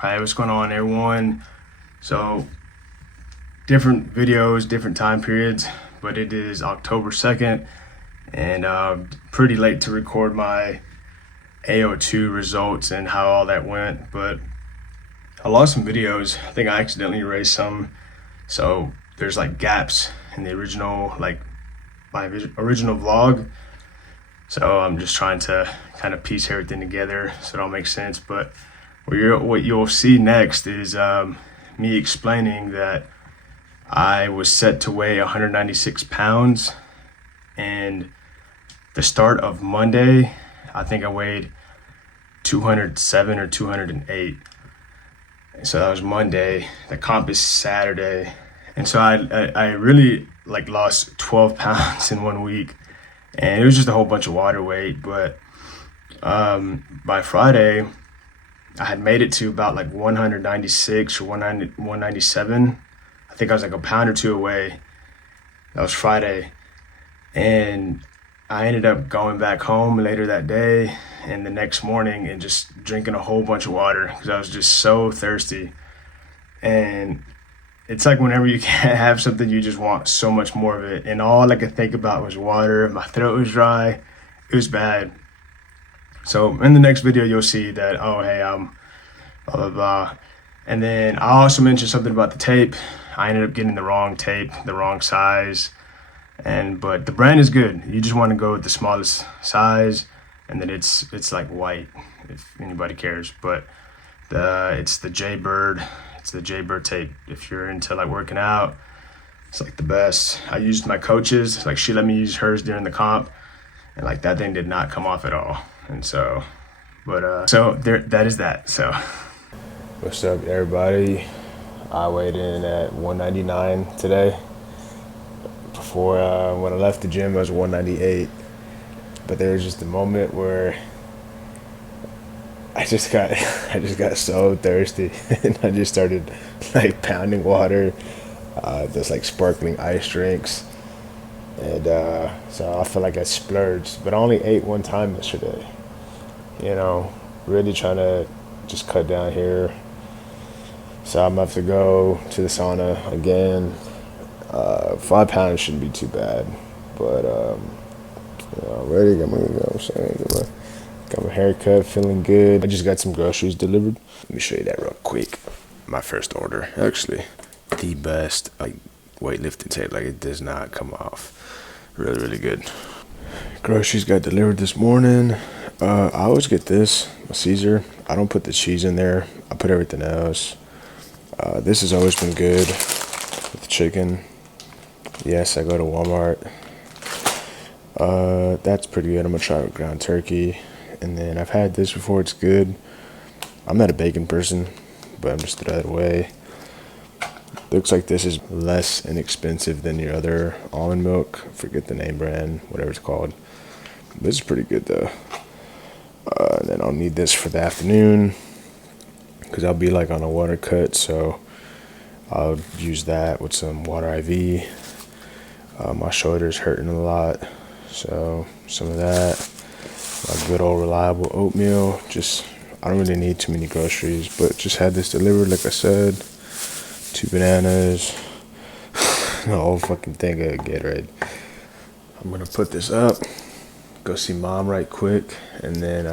Hi, what's going on, everyone? So, different videos, different time periods, but it is October 2nd, and pretty late to record my AO2 results and how all that went, but I lost some videos. I think I accidentally erased some, so there's like gaps in the original, like my original vlog. So I'm just trying to kind of piece everything together so it all makes sense. But what you'll see next is me explaining that I was set to weigh 196 pounds, and the start of Monday, I think I weighed 207 or 208. So that was Monday. The comp is Saturday. And so I really like lost 12 pounds in 1 week. And it was just a whole bunch of water weight. But by Friday, I had made it to about like 196 or 197. I think I was like a pound or two away. That was Friday. And I ended up going back home later that day and the next morning and just drinking a whole bunch of water because I was just so thirsty. And it's like whenever you can't have something, you just want so much more of it. And all I could think about was water. My throat was dry. It was bad. So in the next video, you'll see that, oh, hey, I'm blah, blah, blah. And then I also mentioned something about the tape. I ended up getting the wrong tape, the wrong size. But the brand is good. You just want to go with the smallest size, and then it's like white, if anybody cares. But it's the Jaybird. It's the Jaybird tape. If you're into like working out, it's like the best. I used my coach's. Like she let me use hers during the comp, and like that thing did not come off at all. And so, so there, that is that. So, what's up, everybody? I weighed in at 199 today. Before when I left the gym, I was 198. But there was just a moment where I just got so thirsty, and I just started like pounding water, just like sparkling ice drinks, and so I feel like I splurged. But I only ate one time yesterday. You know, really trying to just cut down here. So I'm gonna have to go to the sauna again. 5 pounds shouldn't be too bad, but I'm ready. Got my haircut, feeling good. I just got some groceries delivered. Let me show you that real quick. My first order, actually, the best like weightlifting tape. Like it does not come off. Really, really good. Groceries got delivered this morning. I always get this, a Caesar. I don't put the cheese in there. I put everything else. This has always been good with the chicken. Yes, I go to Walmart. That's pretty good. I'm gonna try with ground turkey. And then I've had this before, it's good. I'm not a bacon person, but I'm just the other way. Looks like this is less inexpensive than your other almond milk. Forget the name brand, whatever it's called. This is pretty good though. And then I'll need this for the afternoon because I'll be like on a water cut, so I'll use that with some water IV. My shoulder's hurting a lot, so some of that. My good old reliable oatmeal. Just, I don't really need too many groceries, but just had this delivered, like I said. 2 bananas, the whole fucking thing of Gatorade. I'm gonna put this up, go see mom right quick, and then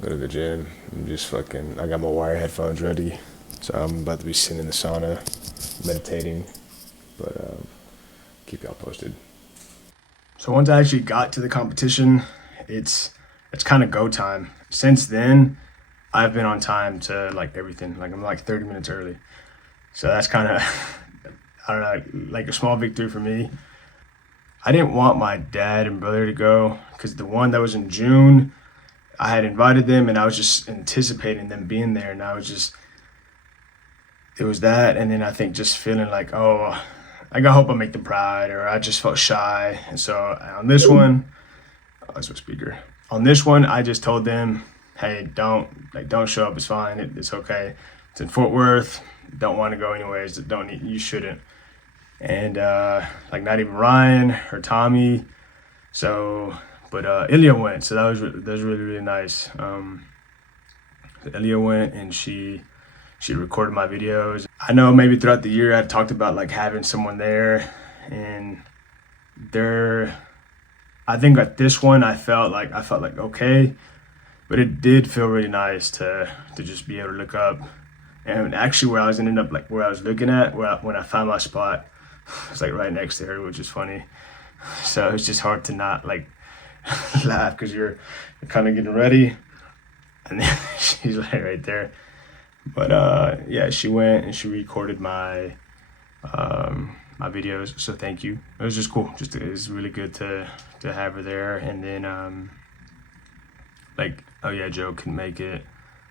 go to the gym. I got my wire headphones ready, so I'm about to be sitting in the sauna, meditating, but keep y'all posted. So once I actually got to the competition, it's kind of go time. Since then, I've been on time to like everything. Like I'm like 30 minutes early. So that's kind of, I don't know, like a small victory for me. I didn't want my dad and brother to go because the one that was in June, I had invited them and I was just anticipating them being there. And it was that. And then I think just feeling like, oh, I hope I make them proud, or I just felt shy. And so on this one, that's my speaker. On this one, I just told them, hey, don't show up. It's fine. It's okay. It's in Fort Worth. Don't want to go anyways. You shouldn't. And like not even Ryan or Tommy. So, but Ilya went. So that was really, really nice. Elia went, and she recorded my videos. I know maybe throughout the year I talked about like having someone there, and I think at this one I felt like okay, but it did feel really nice to just be able to look up. And actually where I was looking at, when I found my spot, it's like right next to her, which is funny. So it's just hard to not like laugh because you're kind of getting ready, and then she's like right there. But yeah, she went and she recorded my my videos. So thank you. It was just cool. It was really good to have her there. And then like, oh yeah, Joe couldn't make it.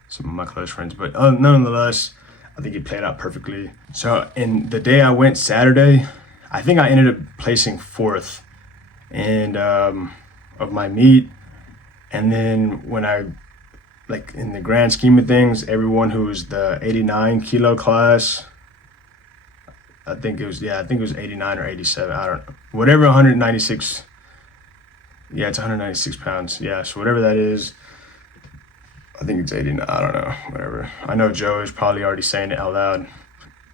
Some of my close friends, but nonetheless, I think it played out perfectly. So in the day I went, Saturday, I think I ended up placing 4th and of my meet. And then when I, like, in the grand scheme of things, everyone who was the 89 kilo class, I think it was 89 or 87, I don't know, whatever, 196, yeah, it's 196 pounds, yeah, so whatever that is, I think it's 89, I don't know, whatever. I know Joe is probably already saying it out loud.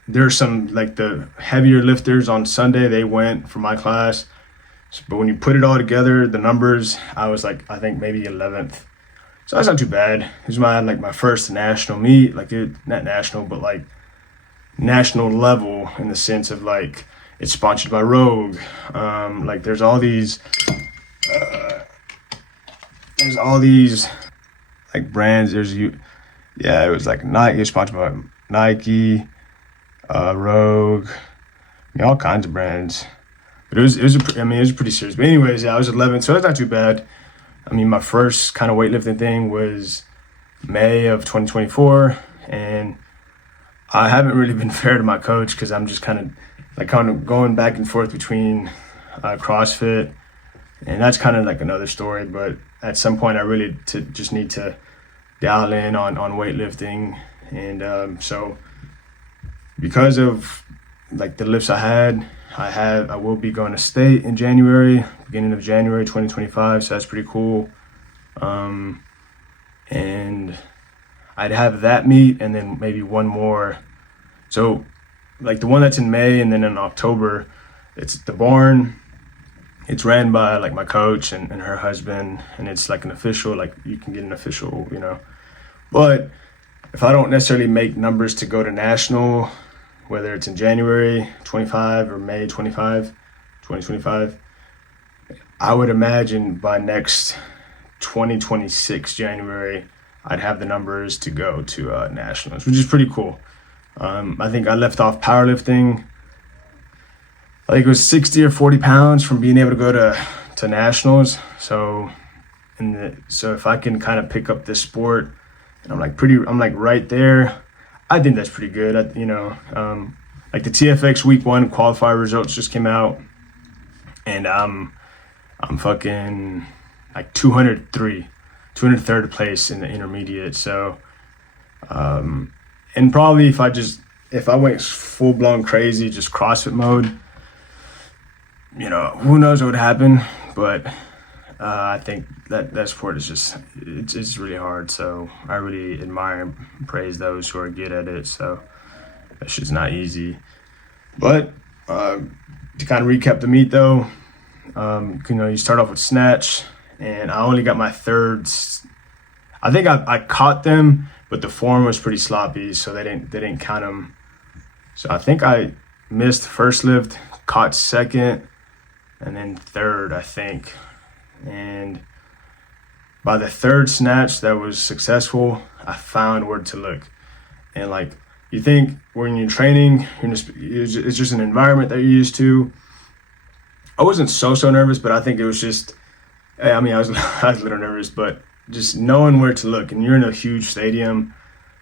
There's some, like, the heavier lifters on Sunday, they went for my class, but when you put it all together, the numbers, I was like, I think maybe 11th. So that's not too bad. It was my first national meet, not national, but like national level, in the sense of like it's sponsored by Rogue. Like there's all these like brands. Yeah, it was like Nike. It was sponsored by Nike, Rogue, I mean, all kinds of brands. But it was pretty serious. But anyways, yeah, I was 11, so that's not too bad. I mean, my first kind of weightlifting thing was May of 2024, and I haven't really been fair to my coach because I'm just kind of going back and forth between CrossFit, and that's kind of like another story. But at some point, I really just need to dial in on weightlifting, and so because of like the lifts I will be going to state in January, beginning of January 2025, so that's pretty cool. And I'd have that meet and then maybe one more. So like the one that's in May and then in October, it's the barn. It's ran by like my coach and her husband, and it's like an official, like you can get an official, But if I don't necessarily make numbers to go to national, whether it's in January 25 or May 25, 2025, I would imagine by next 2026 January, I'd have the numbers to go to nationals, which is pretty cool. I think I left off powerlifting. I think it was 60 or 40 pounds from being able to go to nationals. So if I can kind of pick up this sport, and I'm like right there, I think that's pretty good. Like the TFX week 1 qualifier results just came out, and I'm fucking like 203rd place in the intermediate. So, and probably if I went full blown crazy, just CrossFit mode, who knows what would happen. But I think that sport is it's really hard. So I really admire and praise those who are good at it. So that shit's not easy. But to kind of recap the meet though, you start off with snatch, and I only got my thirds. I think I caught them, but the form was pretty sloppy, so they didn't count them. So I think I missed first lift, caught second, and then third, I think. And by the third snatch that was successful, I found where to look. And like, you think when you're training, it's just an environment that you're used to. I wasn't so nervous, but I think it was just, I was a little nervous, but just knowing where to look. And you're in a huge stadium,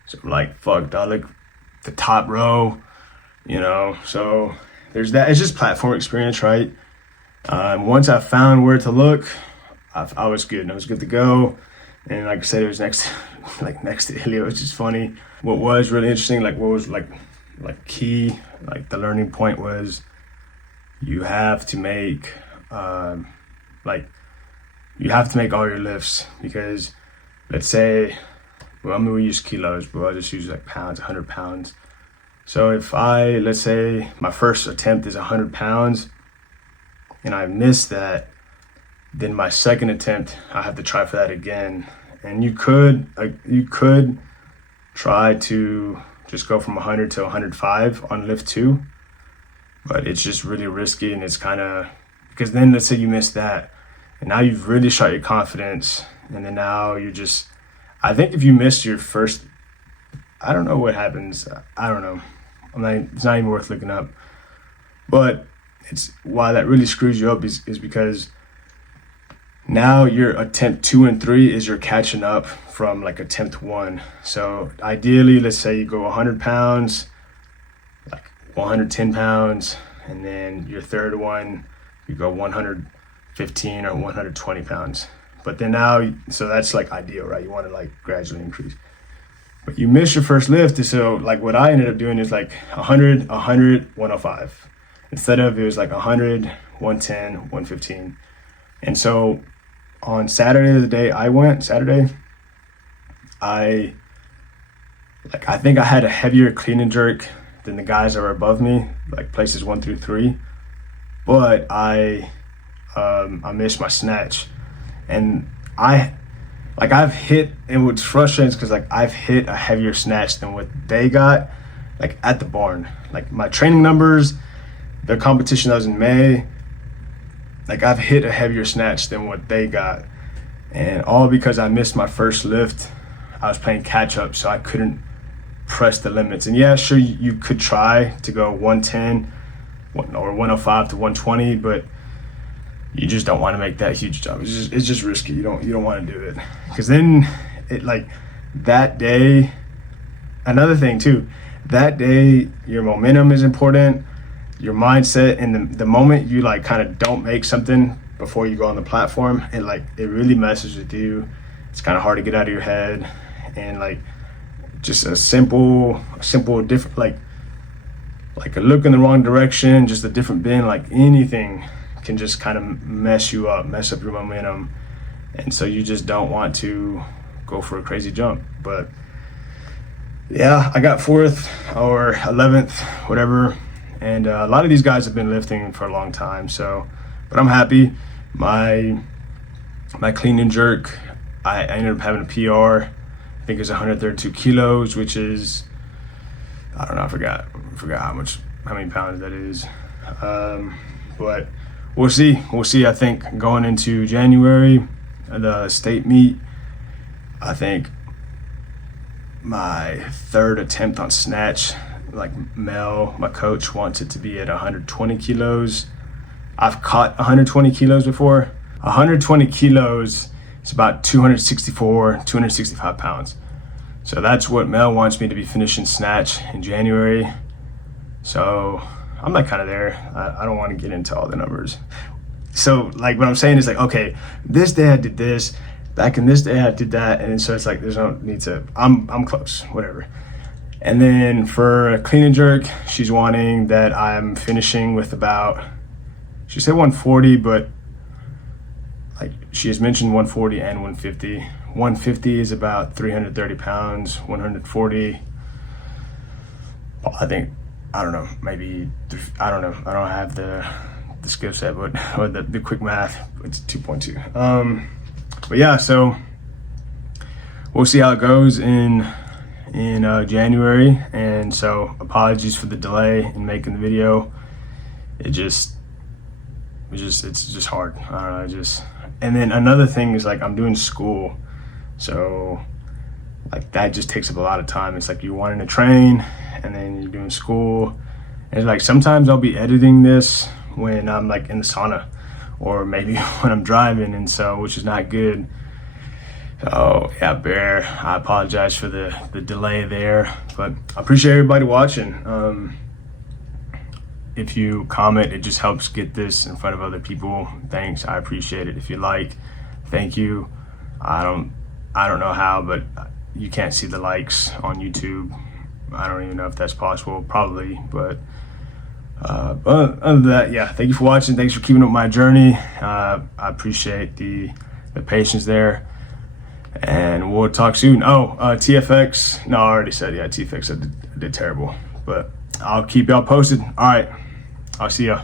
so I'm like, fuck, dog, look, the top row, so there's that. It's just platform experience, right? Once I found where to look, I was good. I was good to go. And like I said, it was next to Ilya, which is funny. What was really interesting, what was key, the learning point was you have to make all your lifts, because let's say well, I mean, we use kilos, but I'll just use like pounds, 100 pounds. So if let's say my first attempt is 100 pounds and I miss that, then my second attempt, I have to try for that again. And you could try to just go from 100 to 105 on lift 2, but it's just really risky, and it's kind of, because then let's say you miss that, and now you've really shot your confidence, and then now you're just, I think if you missed your first, I don't know what happens. I don't know. It's not even worth looking up. But it's why that really screws you up is because now your attempt 2 and 3 is you're catching up from like attempt 1. So ideally, let's say you go 100 pounds, like 110 pounds, and then your third one, you go 115 or 120 pounds. But then now, so that's like ideal, right? You want to like gradually increase. But you miss your first lift, so like what I ended up doing is like 100, 100, 105. Instead of, it was like 100, 110, 115. And so on Saturday, the day I went, I think I had a heavier clean and jerk than the guys that were above me, like places 1 through 3. But I missed my snatch. And I've hit, and what's frustrating is because like I've hit a heavier snatch than what they got, like at the barn. Like my training numbers, the competition that was in May, like I've hit a heavier snatch than what they got. And all because I missed my first lift. I was playing catch up, so I couldn't press the limits. And yeah, sure, you could try to go 110 or 105 to 120, but you just don't want to make that huge jump. It's just risky. You don't want to do it, because then it, like that day, another thing too, that day your momentum is important, your mindset, and the moment you like kind of don't make something before you go on the platform, it really messes with you. It's kind of hard to get out of your head, and like just a simple different, like a look in the wrong direction, just a different bend, like anything can just kind of mess up your momentum. And so you just don't want to go for a crazy jump. But yeah, I got 4th or 11th, whatever. And a lot of these guys have been lifting for a long time. So, but I'm happy. My clean and jerk, I ended up having a PR. I think it's 132 kilos, which is, I don't know, I forgot how many pounds that is. But we'll see. I think going into January, the state meet, I think my 3rd attempt on snatch, like Mel, my coach, wants it to be at 120 kilos. I've caught 120 kilos before. 120 kilos is about 265 pounds. So that's what Mel wants me to be finishing snatch in January. So I'm like kind of there. I don't want to get into all the numbers. So like what I'm saying is like, okay, this day I did this, back in this day I did that, and so it's like there's no need to, I'm close, whatever. And then for a clean and jerk, she's wanting that I'm finishing with about, she said 140, but like she has mentioned 140 and 150. 150 is about 330 pounds, 140, I think, I don't know, maybe, I don't know. I don't have the skill set, but or the quick math, it's 2.2. But yeah, so we'll see how it goes in January. And so apologies for the delay in making the video. It's just hard. I don't know, and then another thing is like I'm doing school. So like that just takes up a lot of time. It's like you're wanting to train and then you're doing school. And it's like sometimes I'll be editing this when I'm like in the sauna or maybe when I'm driving, and so, which is not good. So yeah, Bear, I apologize for the delay there, but I appreciate everybody watching. If you comment, it just helps get this in front of other people. Thanks, I appreciate it. If you like, thank you. I don't know how, but you can't see the likes on YouTube. I don't even know if that's possible, probably, but other than that, yeah, thank you for watching. Thanks for keeping up my journey. I appreciate the patience there. And we'll talk soon. Oh, TFX. No, I already said, yeah, TFX, I did terrible. But I'll keep y'all posted. All right, I'll see ya.